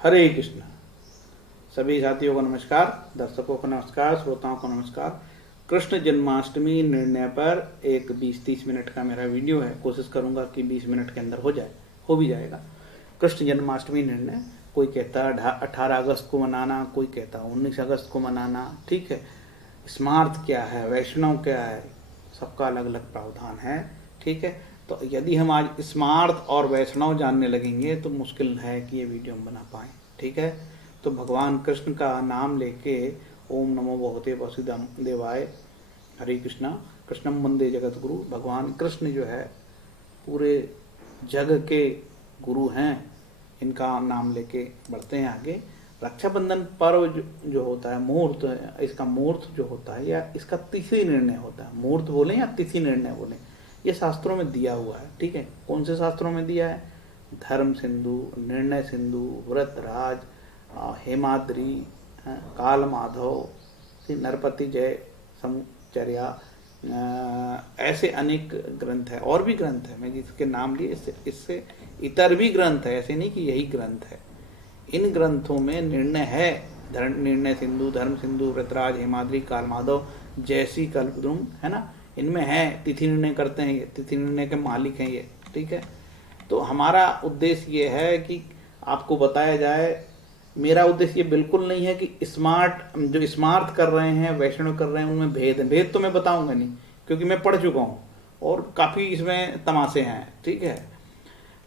हरे कृष्ण। सभी साथियों को नमस्कार, दर्शकों को नमस्कार, श्रोताओं को नमस्कार। कृष्ण जन्माष्टमी निर्णय पर एक 20-30 मिनट का मेरा वीडियो है। कोशिश करूंगा कि 20 मिनट के अंदर हो जाए, हो भी जाएगा। कृष्ण जन्माष्टमी निर्णय, कोई कहता है 18 अगस्त को मनाना, कोई कहता है 19 अगस्त को मनाना। ठीक है, स्मार्त क्या है, वैष्णव क्या है, सबका अलग अलग प्रावधान है। ठीक है, तो यदि हम आज स्मार्त और वैष्णव जानने लगेंगे तो मुश्किल है कि ये वीडियो हम बना पाएँ। ठीक है, तो भगवान कृष्ण का नाम लेके ओम नमो भगवते वासुदेवाय, हरे कृष्णा, कृष्णम वंदे जगत गुरु। भगवान कृष्ण जो है पूरे जग के गुरु हैं, इनका नाम लेके बढ़ते हैं आगे। रक्षाबंधन पर्व जो होता है, मुहूर्त, इसका मुहूर्त जो होता है या इसका तिथि निर्णय होता है, मुहूर्त बोलें या तिथि निर्णय बोलें, ये शास्त्रों में दिया हुआ है। ठीक है, कौन से शास्त्रों में दिया है? धर्म सिंधु, निर्णय सिंधु, व्रतराज, हेमाद्री, काल माधव, नरपति जय, समचर्या, ऐसे अनेक ग्रंथ है। और भी ग्रंथ है, मैं जिसके नाम लिए, इससे इतर भी ग्रंथ है, ऐसे नहीं कि यही ग्रंथ है। इन ग्रंथों में निर्णय है, निर्णय सिंधु, धर्म सिंधु, व्रतराज, हेमाद्री, काल माधव, जैसी, कल्पद्रुम, है ना, इनमें है। तिथि निर्णय करते हैं ये, तिथि निर्णय के मालिक हैं ये। ठीक है, तो हमारा उद्देश्य ये है कि आपको बताया जाए। मेरा उद्देश्य ये बिल्कुल नहीं है कि जो स्मार्ट कर रहे हैं, वैष्णव कर रहे हैं, उनमें भेद तो मैं बताऊंगा नहीं, क्योंकि मैं पढ़ चुका हूँ और काफ़ी इसमें तमाशे हैं। ठीक है,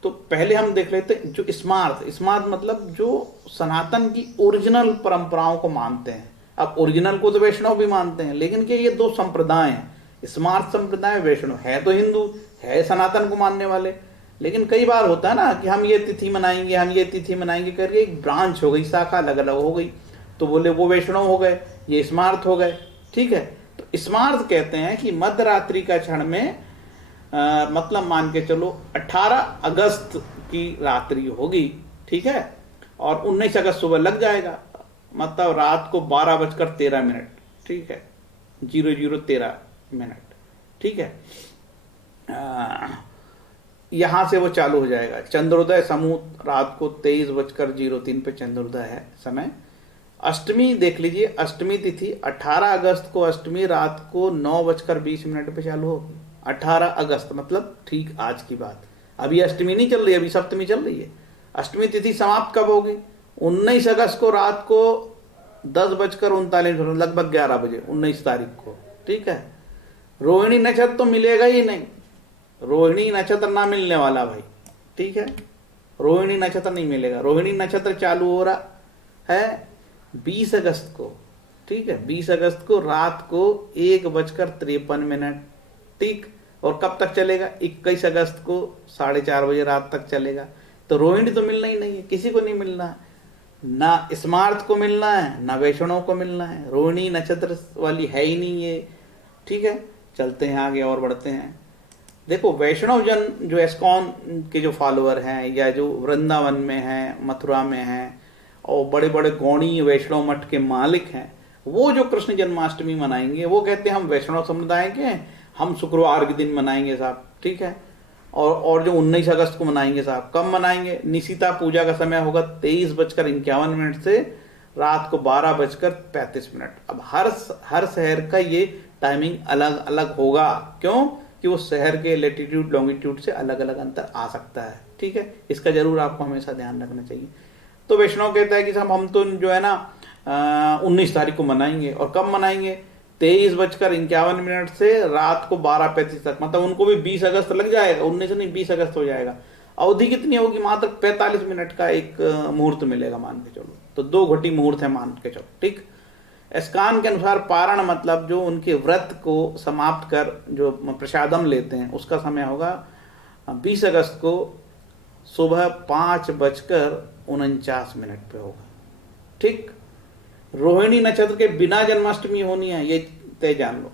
तो पहले हम देख लेते हैं जो स्मार्ट मतलब जो सनातन की ओरिजिनल परंपराओं को मानते हैं। अब ओरिजिनल को तो वैष्णव भी मानते हैं, लेकिन कि ये दो संप्रदाय हैं, स्मार्ट संप्रदाय, वैष्णव है तो हिंदू है, सनातन को मानने वाले। लेकिन कई बार होता है ना कि हम ये तिथि मनाएंगे, हम ये तिथि मनाएंगे करके एक ब्रांच हो गई, शाखा अलग अलग हो गई, तो बोले वो वैष्णव हो गए, ये स्मार्त हो गए। ठीक है, तो स्मार्त कहते हैं कि मध्य रात्रि का क्षण में मतलब मान के चलो 18 अगस्त की रात्रि होगी। ठीक है, और 19 अगस्त सुबह लग जाएगा, मतलब रात को 12:13। ठीक है, 00:13। ठीक है, यहां से वो चालू हो जाएगा। चंद्रोदय समूह रात को 23:03 पे चंद्रोदय है समय। अष्टमी देख लीजिए, अष्टमी तिथि 18 अगस्त को, अष्टमी रात को 9:20 पे चालू होगी। 18 अगस्त मतलब ठीक आज की बात, अभी अष्टमी नहीं चल रही, अभी सप्तमी चल रही है। अष्टमी तिथि समाप्त कब होगी? 19 अगस्त को रात को 10:39, लगभग 11 बजे, 19 तारीख को। ठीक है, रोहिणी नक्षत्र तो मिलेगा ही नहीं, रोहिणी नक्षत्र ना मिलने वाला भाई। ठीक है, रोहिणी नक्षत्र नहीं मिलेगा। रोहिणी नक्षत्र चालू हो रहा है 20 अगस्त को। ठीक है, 20 अगस्त को रात को 1:53। ठीक, और कब तक चलेगा? 21 अगस्त को 4:30 बजे रात तक चलेगा। तो रोहिणी तो मिलना ही नहीं है, किसी को नहीं मिलना है, ना स्मार्त को मिलना है, ना वैष्णव को मिलना है। रोहिणी नक्षत्र वाली है ही नहीं ये। ठीक है, चलते हैं आगे और बढ़ते हैं। देखो, वैष्णव जन जो एस्कॉन के जो फॉलोअर हैं, या जो वृंदावन में हैं, मथुरा में हैं, और बड़े बड़े गौणी वैष्णव मठ के मालिक हैं, वो जो कृष्ण जन्माष्टमी मनाएंगे, वो कहते हैं हम वैष्णव समुदाय के हैं, हम शुक्रवार के दिन मनाएंगे साहब। ठीक है, और जो 19 अगस्त को मनाएंगे साहब, कब मनाएंगे? निशिता पूजा का समय होगा 23:51 से रात को 12:35। अब हर शहर का ये टाइमिंग अलग अलग होगा। क्यों? कि वो शहर के लेटीट्यूड लॉन्गिट्यूड से अलग अलग अंतर आ सकता है। ठीक है, इसका जरूर आपको हमेशा ध्यान रखना चाहिए। तो वैष्णव कहता है कि साहब हम तो जो है ना 19 तारीख को मनाएंगे। और कब मनाएंगे? 23:51 से रात को 12:35 तक, मतलब उनको भी 20 अगस्त लग जाएगा, 19 नहीं 20 अगस्त हो जाएगा। अवधि कितनी होगी? मात्र 45 मिनट का एक मुहूर्त मिलेगा, मान के चलो, तो 2 घटी मुहूर्त है मान के चलो। ठीक, एस्कान के अनुसार पारण मतलब जो उनके व्रत को समाप्त कर जो प्रसादम लेते हैं, उसका समय होगा 20 अगस्त को सुबह 5:49 पे होगा। ठीक, रोहिणी नक्षत्र के बिना जन्माष्टमी होनी है, ये तय जान लो।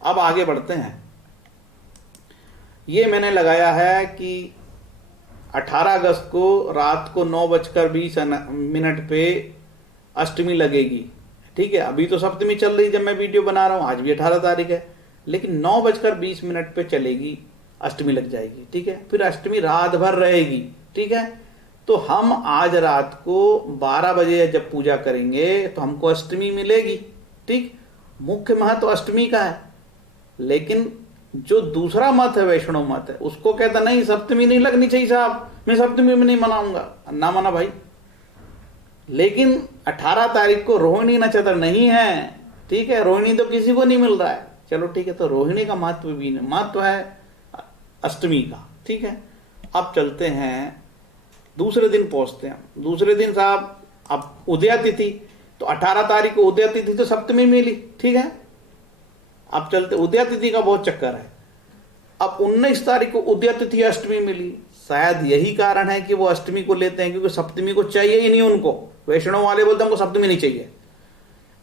अब आगे बढ़ते हैं। ये मैंने लगाया है कि 18 अगस्त को रात को 9:20 पे अष्टमी लगेगी। ठीक है, अभी तो सप्तमी चल रही जब मैं वीडियो बना रहा हूं, आज भी 18 तारीख है, लेकिन 9:20 पे चलेगी, अष्टमी लग जाएगी। ठीक है, फिर अष्टमी रात भर रहेगी। ठीक है, तो हम आज रात को 12 बजे जब पूजा करेंगे तो हमको अष्टमी मिलेगी। ठीक, मुख्य महत्व अष्टमी का है। लेकिन जो दूसरा मत है, वैष्णव मत है, उसको कहता नहीं सप्तमी नहीं लगनी चाहिए साहब, मैं सप्तमी में नहीं मनाऊंगा। ना माना भाई। लेकिन 18 तारीख को रोहिणी नक्षत्र नहीं है। ठीक है, रोहिणी तो किसी को नहीं मिल रहा है। चलो ठीक है, तो रोहिणी का महत्व भी नहीं, महत्व है अष्टमी का। ठीक है, अब चलते हैं दूसरे दिन पहुंचते हैं। दूसरे दिन साहब अब उदया तिथि, तो 18 तारीख को उदया तिथि तो सप्तमी मिली। ठीक है, अब चलते, उदया तिथि का बहुत चक्कर है। अब 19 तारीख को उदया तिथि अष्टमी मिली। शायद यही कारण है कि वो अष्टमी को लेते हैं, क्योंकि सप्तमी को चाहिए ही नहीं उनको। वैष्णव वाले बोलते हैं हमको सप्तमी नहीं चाहिए,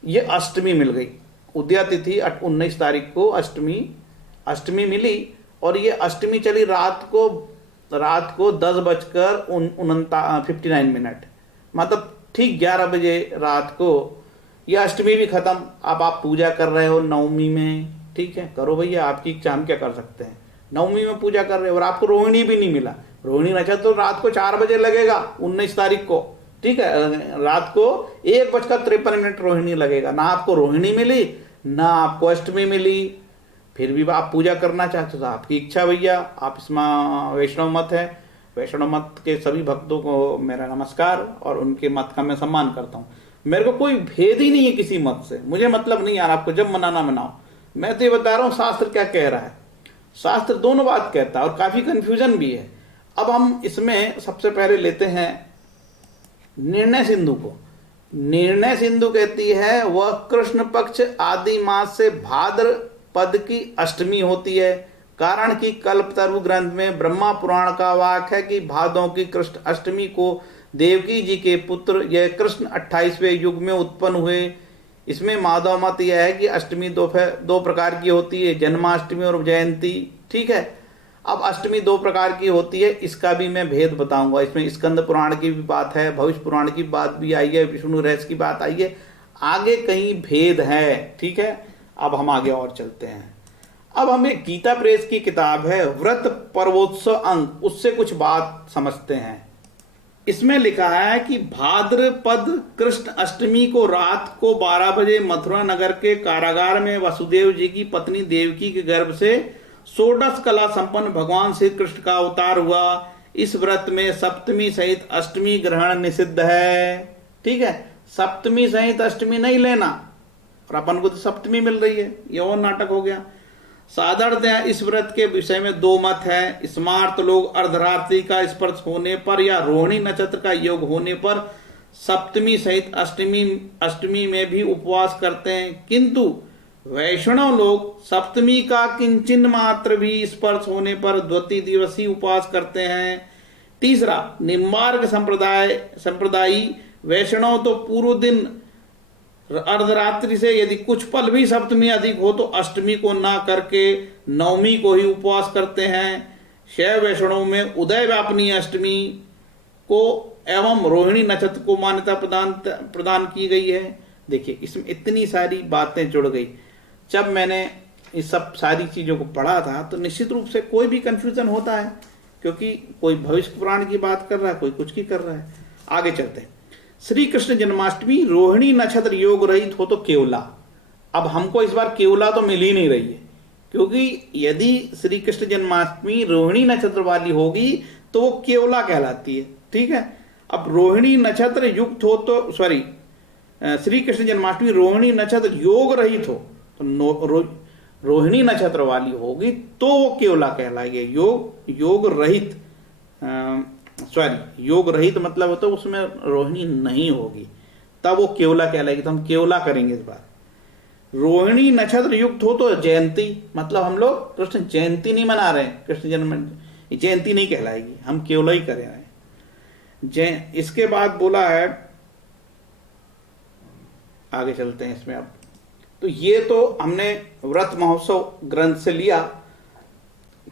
ये अष्टमी मिल गई। उदया तिथि 19 तारीख को अष्टमी मिली, और ये अष्टमी चली रात को 10:59, मतलब ठीक 11 बजे रात को ये अष्टमी भी खत्म। अब आप पूजा कर रहे हो नवमी में, ठीक है, करो भैया, आपकी इच्छा, हम क्या कर सकते हैं। नवमी में पूजा कर रहे हो और आपको रोहिणी भी नहीं मिला। रोहिणी नक्षत्र तो रात को 4 बजे लगेगा 19 तारीख को। ठीक है, रात को 1:53 रोहिणी लगेगा। ना आपको रोहिणी मिली, ना आपको अष्टमी मिली, फिर भी आप पूजा करना चाहते हो तो आपकी इच्छा भैया। आप इसमें वैष्णव मत है, वैष्णव मत के सभी भक्तों को मेरा नमस्कार, और उनके मत का मैं सम्मान करता हूँ। मेरे को कोई भेद ही नहीं है किसी मत से, मुझे मतलब नहीं यार, आपको जब मनाना मनाओ। मैं तो ये बता रहा हूँ शास्त्र क्या कह रहा है। शास्त्र दोनों बात कहता है और काफी कंफ्यूजन भी है। अब हम इसमें सबसे पहले लेते हैं निर्णय सिंधु को। निर्णय सिंधु कहती है वह कृष्ण पक्ष आदि मास से भाद्रपद की अष्टमी होती है। कारण कि कल्पतरु ग्रंथ में ब्रह्मा पुराण का वाक्य है कि भादों की कृष्ण अष्टमी को देवकी जी के पुत्र यह कृष्ण 28वें युग में उत्पन्न हुए। इसमें माधव मत यह है कि अष्टमी दो प्रकार की होती है, जन्माष्टमी और जयंती। ठीक है, अब अष्टमी 2 प्रकार की होती है, इसका भी मैं भेद बताऊंगा। इसमें स्कंद पुराण की भी बात है, भविष्य पुराण की बात भी आई है, विष्णु रहस्य की बात आई है, आगे कहीं भेद है। ठीक है, अब हम आगे और चलते हैं। अब हमें गीता प्रेस की किताब है व्रत पर्वोत्सव अंक, उससे कुछ बात समझते हैं। इसमें लिखा है कि भाद्रपद कृष्ण अष्टमी को रात को 12 बजे मथुरा नगर के कारागार में वसुदेव जी की पत्नी देवकी के गर्भ से षोडश कला संपन्न भगवान श्री कृष्ण का अवतार हुआ। इस व्रत में सप्तमी सहित अष्टमी ग्रहण निषिद्ध है। ठीक है, सप्तमी सहित अष्टमी नहीं लेना, और अपन को तो सप्तमी मिल रही है, ये और नाटक हो गया। साधारणतः इस व्रत के विषय में 2 मत है। स्मार्त लोग अर्धरात्रि का स्पर्श होने पर या रोहिणी नक्षत्र का योग होने पर सप्तमी सहित अष्टमी में भी उपवास करते हैं, किंतु वैष्णव लोग सप्तमी का किंचन मात्र भी स्पर्श होने पर द्वितीय दिवसीय उपवास करते हैं। तीसरा, निम्बार्क संप्रदायी वैष्णव तो पूर्व दिन अर्धरात्रि से यदि कुछ पल भी सप्तमी अधिक हो तो अष्टमी को ना करके नवमी को ही उपवास करते हैं। शैव वैष्णव में उदय व्यापनी अष्टमी को एवं रोहिणी नक्षत्र को मान्यता प्रदान की गई है। देखिए, इसमें इतनी सारी बातें जुड़ गई। जब मैंने इस सब सारी चीजों को पढ़ा था तो निश्चित रूप से कोई भी कंफ्यूजन होता है, क्योंकि कोई भविष्य पुराण की बात कर रहा है, कोई कुछ की कर रहा है। आगे चलते हैं। श्री कृष्ण जन्माष्टमी रोहिणी नक्षत्र योग रहित हो तो केवला। अब हमको इस बार केवला तो मिल ही नहीं रही है, क्योंकि यदि श्री कृष्ण जन्माष्टमी रोहिणी नक्षत्र वाली होगी तो वो केवला कहलाती है। ठीक है, अब रोहिणी नक्षत्र युक्त हो तो श्री कृष्ण जन्माष्टमी रोहिणी नक्षत्र योग रहित हो तो रोहिणी नक्षत्र वाली होगी तो वो केवला कहलाएगी। योग रहित योग रहित मतलब होता है उसमें रोहिणी नहीं होगी, तब वो केवला कहलाएगी। तो हम केवला करेंगे इस बार। रोहिणी नक्षत्र युक्त हो तो जयंती, मतलब हम लोग कृष्ण जयंती नहीं मना रहे हैं, कृष्ण जन्म जयंती नहीं कहलाएगी, हम केवला ही कर रहे हैं। इसके बाद बोला है, आगे चलते हैं इसमें। अब तो ये तो हमने व्रत महोत्सव ग्रंथ से लिया।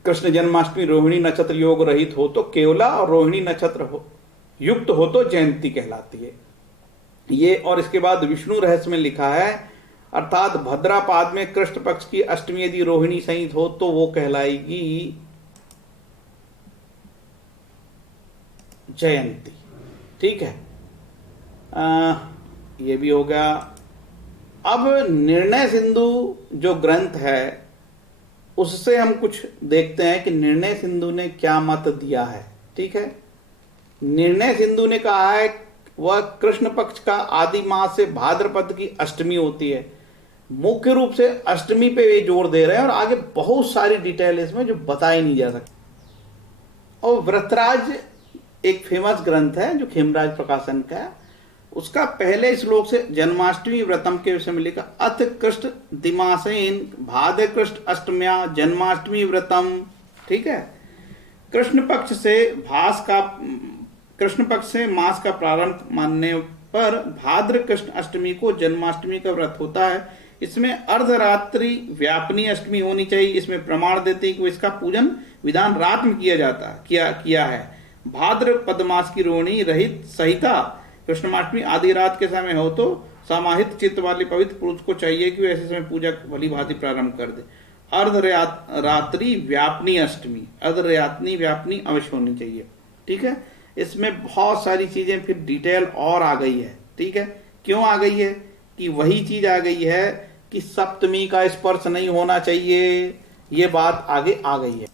कृष्ण जन्माष्टमी रोहिणी नक्षत्र योग रहित हो तो केवला, और रोहिणी नक्षत्र युक्त हो तो जयंती कहलाती है ये। और इसके बाद विष्णु रहस्य में लिखा है, अर्थात भद्रापाद में कृष्ण पक्ष की अष्टमी यदि रोहिणी सहित हो तो वो कहलाएगी जयंती। ठीक है, ये भी हो गया। अब निर्णय सिंधु जो ग्रंथ है उससे हम कुछ देखते हैं कि निर्णय सिंधु ने क्या मत दिया है। ठीक है, निर्णय सिंधु ने कहा है वह कृष्ण पक्ष का आदि मास से भाद्रपद की अष्टमी होती है। मुख्य रूप से अष्टमी पे ये जोर दे रहे हैं और आगे बहुत सारी डिटेल इसमें जो बताई नहीं जा सकती। और व्रतराज एक फेमस ग्रंथ है जो खेमराज प्रकाशन का है, उसका पहले श्लोक से जन्माष्टमी व्रतम के विषय में लिखा, अथ कृष्ण दिमासेन भाद्र कृष्ण अष्टम्या जन्माष्टमी व्रतम। ठीक है, कृष्ण पक्ष से मास का प्रारंभ मानने पर भाद्र कृष्ण अष्टमी को जन्माष्टमी का व्रत होता है। इसमें अर्धरात्रि व्यापनी अष्टमी होनी चाहिए। इसमें प्रमाण देते हैं कि इसका पूजन विधान रात में किया है। भाद्र पदमास की रोहिणी रहित सहिता कृष्णमाष्टमी आधी रात के समय हो तो समाहित चित्त वाले पवित्र पुरुष को चाहिए कि ऐसे समय पूजा भली भांति प्रारंभ कर दे। अर्धरात्रि व्यापनी अष्टमी, अर्धरात्रि व्यापनी अवश्य होनी चाहिए। ठीक है, इसमें बहुत सारी चीजें फिर डिटेल और आ गई है। ठीक है, क्यों आ गई है कि वही चीज आ गई है कि सप्तमी का स्पर्श नहीं होना चाहिए, ये बात आगे आ गई है।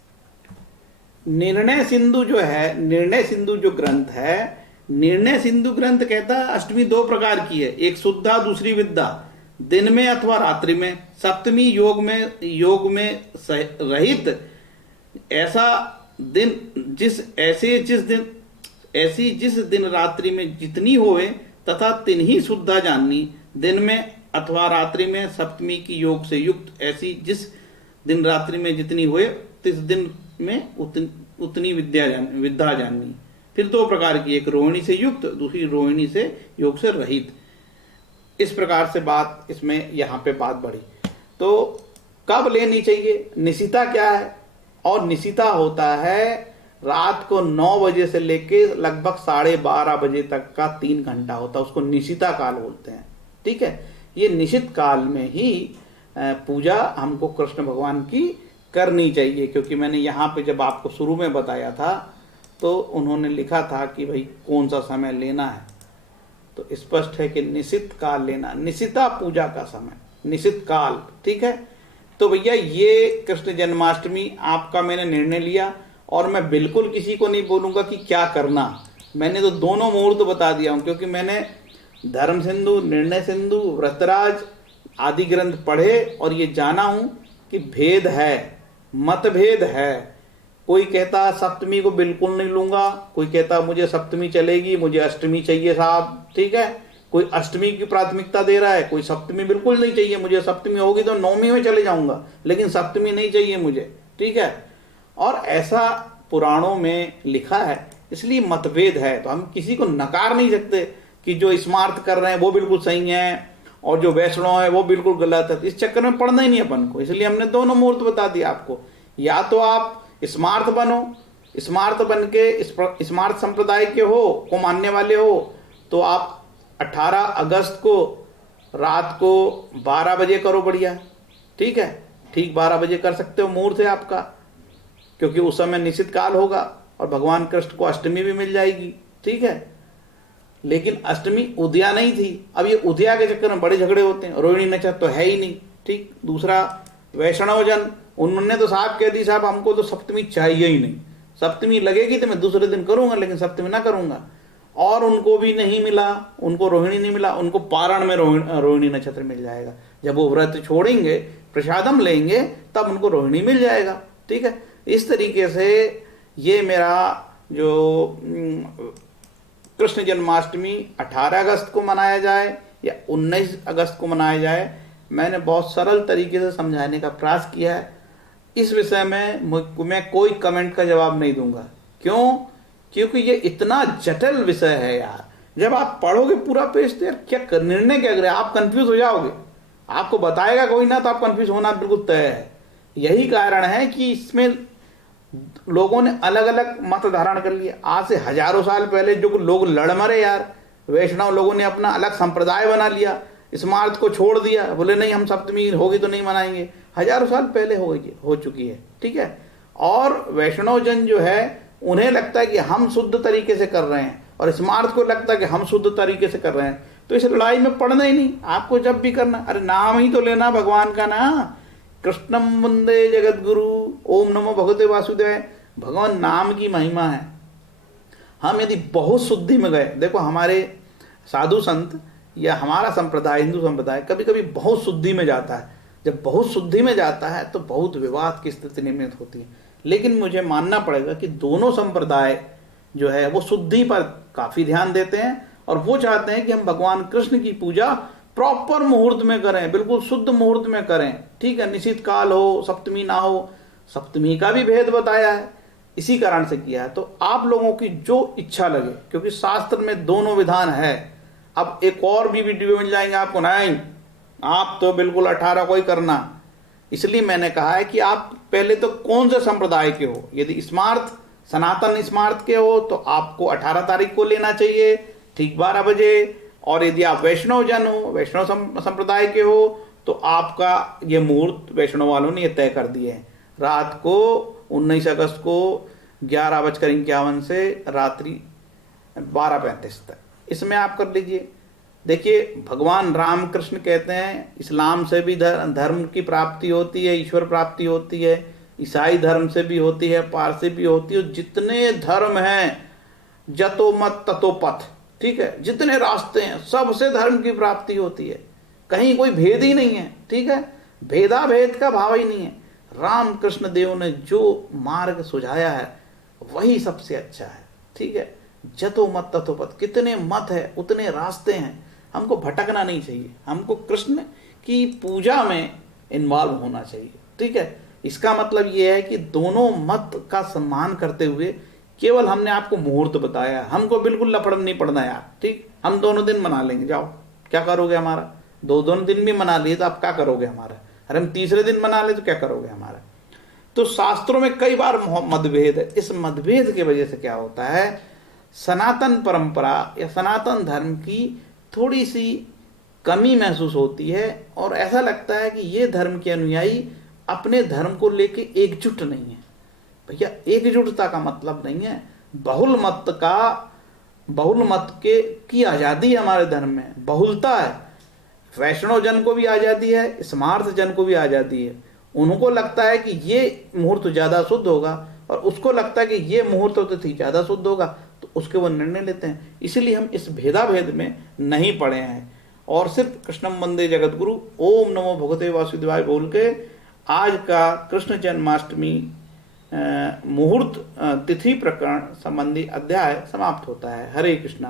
निर्णय सिंधु जो है, निर्णय सिंधु जो ग्रंथ है, निर्णय सिंधु ग्रंथ कहता है अष्टमी दो प्रकार की है, एक शुद्धा दूसरी विद्या, दिन में अथवा रात्रि में। सप्तमी योग में रहित ऐसा दिन जिस दिन रात्रि में जितनी होवे तथा तिन ही शुद्धा जाननी। दिन में अथवा रात्रि में सप्तमी की योग से युक्त ऐसी जिस दिन रात्रि में जितनी हुए तिस दिन में उतनी विद्या जाननी। फिर दो प्रकार की, एक रोहिणी से युक्त, दूसरी रोहिणी से योग से रहित। इस प्रकार से बात इसमें यहाँ पे बात बढ़ी। तो कब लेनी चाहिए, निशिता क्या है? और निशिता होता है रात को 9 बजे से लेके लगभग 12:30 बजे तक का 3 घंटा होता है, उसको निशिता काल बोलते हैं। ठीक है, ये निशित काल में ही पूजा हमको कृष्ण भगवान की करनी चाहिए, क्योंकि मैंने यहाँ पे जब आपको शुरू में बताया था तो उन्होंने लिखा था कि भाई कौन सा समय लेना है, तो स्पष्ट है कि निशित काल लेना, निशिता पूजा का समय, निशित काल। ठीक है, तो भैया ये कृष्ण जन्माष्टमी आपका मैंने निर्णय लिया और मैं बिल्कुल किसी को नहीं बोलूंगा कि क्या करना। मैंने तो दोनों मुहूर्त बता दिया हूं, क्योंकि मैंने धर्म सिंधु, निर्णय सिंधु, व्रतराज आदि ग्रंथ पढ़े और ये जाना हूं कि भेद है, मतभेद है। कोई कहता सप्तमी को बिल्कुल नहीं लूंगा, कोई कहता मुझे सप्तमी चलेगी, मुझे अष्टमी चाहिए साहब। ठीक है, कोई अष्टमी की प्राथमिकता दे रहा है, कोई सप्तमी बिल्कुल नहीं चाहिए, मुझे सप्तमी होगी तो नौमी में चले जाऊंगा, लेकिन सप्तमी नहीं चाहिए मुझे। ठीक है, और ऐसा पुराणों में लिखा है, इसलिए मतभेद है। तो हम किसी को नकार नहीं सकते कि जो स्मार्थ कर रहे हैं वो बिल्कुल सही है और जो वैष्णव है वो बिल्कुल गलत है। इस चक्कर में पढ़ना ही नहीं अपन को, इसलिए हमने दोनों मुहूर्त बता दिया आपको। या तो आप स्मार्थ बनो, स्मार्थ बन के स्मार्थ संप्रदाय के को मानने वाले हो तो आप 18 अगस्त को रात को 12 बजे करो, बढ़िया। ठीक है, ठीक 12 बजे कर सकते हो, मुहूर्त है आपका, क्योंकि उस समय निश्चित काल होगा और भगवान कृष्ण को अष्टमी भी मिल जाएगी। ठीक है, लेकिन अष्टमी उदया नहीं थी। अब ये उदया के चक्कर में बड़े झगड़े होते हैं, रोहिणी नक्षत्र तो है ही नहीं। ठीक, दूसरा वैष्णव जन, उन्होंने तो साहब कह दी साहब हमको तो सप्तमी चाहिए ही नहीं, सप्तमी लगेगी तो मैं दूसरे दिन करूंगा लेकिन सप्तमी ना करूंगा। और उनको भी नहीं मिला, उनको रोहिणी नहीं मिला, उनको पारण में रोहिणी नक्षत्र मिल जाएगा। जब वो व्रत छोड़ेंगे, प्रसादम लेंगे, तब उनको रोहिणी मिल जाएगा। ठीक है, इस तरीके से ये मेरा जो कृष्ण जन्माष्टमी 18 अगस्त को मनाया जाए या 19 अगस्त को मनाया जाए, मैंने बहुत सरल तरीके से समझाने का प्रयास किया है। इस विषय में मैं कोई कमेंट का जवाब नहीं दूंगा। क्यों? क्योंकि ये इतना जटिल विषय है यार। जब आप पढ़ोगे पूरा पेज तो यार क्या निर्णय क्या करें, आप कंफ्यूज हो जाओगे। आपको बताएगा कोई ना तो आप कंफ्यूज होना बिल्कुल तय है। यही कारण है कि इसमें लोगों ने अलग अलग मत धारण कर लिया। आज से हजारों साल पहले जो लोग लड़ मरे यार, वैष्णव लोगों ने अपना अलग संप्रदाय बना लिया, स्मार्थ को छोड़ दिया, बोले नहीं हम सप्तमी होगी तो नहीं मनाएंगे। हजारों साल पहले हो चुकी है। ठीक है, और वैष्णव जन जो है उन्हें लगता है कि हम शुद्ध तरीके से कर रहे हैं और स्मार्ट को लगता है कि हम शुद्ध तरीके से कर रहे हैं। तो इस लड़ाई में पड़ना ही नहीं। आपको जब भी करना, अरे नाम ही तो लेना भगवान का ना, कृष्णम वंदे जगत गुरु, ओम नमो भगवते वासुदेवाय। भगवान नाम की महिमा है। हम यदि बहुत शुद्धि में गए, देखो हमारे साधु संत या हमारा संप्रदाय, हिंदू संप्रदाय, कभी कभी बहुत शुद्धि में जाता है। जब बहुत शुद्धि में जाता है तो बहुत विवाद की स्थिति निर्मित होती है। लेकिन मुझे मानना पड़ेगा कि दोनों संप्रदाय जो है वो शुद्धि पर काफी ध्यान देते हैं और वो चाहते हैं कि हम भगवान कृष्ण की पूजा प्रॉपर मुहूर्त में करें, बिल्कुल शुद्ध मुहूर्त में करें। ठीक है, निश्चित काल हो, सप्तमी ना हो, सप्तमी का भी भेद बताया है, इसी कारण से किया है। तो आप लोगों की जो इच्छा लगे, क्योंकि शास्त्र में दोनों विधान है। अब एक और भी वीडियो मिल जाएंगे आपको, नहीं आप तो बिल्कुल 18 को ही करना। इसलिए मैंने कहा है कि आप पहले तो कौन से संप्रदाय के हो। यदि स्मार्त सनातन स्मार्त के हो तो आपको 18 तारीख को लेना चाहिए ठीक 12 बजे। और यदि आप वैष्णव जन हो, वैष्णव संप्रदाय के हो, तो आपका ये मुहूर्त वैष्णव वालों ने ये तय कर दिए हैं, रात को 19 अगस्त को 11:51 से रात्रि 12:35 तक, इसमें आप कर लीजिए। देखिए भगवान राम कृष्ण कहते हैं इस्लाम से भी धर्म की प्राप्ति होती है, ईश्वर प्राप्ति होती है, ईसाई धर्म से भी होती है, पारसी भी होती है। जितने धर्म हैं, जतो मत ततो पथ, ठीक है, जितने रास्ते हैं सबसे धर्म की प्राप्ति होती है। कहीं कोई भेद ही नहीं है। ठीक है, भेदाभेद का भाव ही नहीं है। राम कृष्ण देव ने जो मार्ग सुझाया है वही सबसे अच्छा है। ठीक है, जतो मत ततो पथ, कितने मत है उतने रास्ते हैं। हमको भटकना नहीं चाहिए, हमको कृष्ण की पूजा में इन्वॉल्व होना चाहिए। ठीक है, इसका मतलब ये है कि दोनों मत का सम्मान करते हुए केवल हमने आपको मुहूर्त बताया, हमको बिल्कुल लफड़ नहीं पड़ना यार। ठीक, हम दोनों दिन मना लेंगे, जाओ क्या करोगे हमारा। दोनों दिन भी मना लिए तो आप क्या करोगे हमारा। अरे हम तीसरे दिन मना ले तो क्या करोगे हमारा। तो शास्त्रों में कई बार मतभेद है। इस मतभेद की वजह से क्या होता है, सनातन परंपरा या सनातन धर्म की थोड़ी सी कमी महसूस होती है और ऐसा लगता है कि ये धर्म के अनुयायी अपने धर्म को लेके एकजुट नहीं है। भैया एकजुटता का मतलब नहीं है बहुल मत की आज़ादी है। हमारे धर्म में बहुलता है। वैष्णव जन को भी आज़ादी है, स्मार्त जन को भी आज़ादी है। उनको लगता है कि ये मुहूर्त ज़्यादा शुद्ध होगा और उसको लगता है कि ये मुहूर्त तिथि ज़्यादा शुद्ध होगा, तो उसके वो निर्णय लेते हैं। इसीलिए हम इस भेदाभेद में नहीं पड़े हैं और सिर्फ कृष्णम वंदे जगत गुरु, ओम नमो भगवते वासुदेवाय बोल के आज का कृष्ण जन्माष्टमी मुहूर्त तिथि प्रकरण संबंधी अध्याय समाप्त होता है। हरे कृष्णा।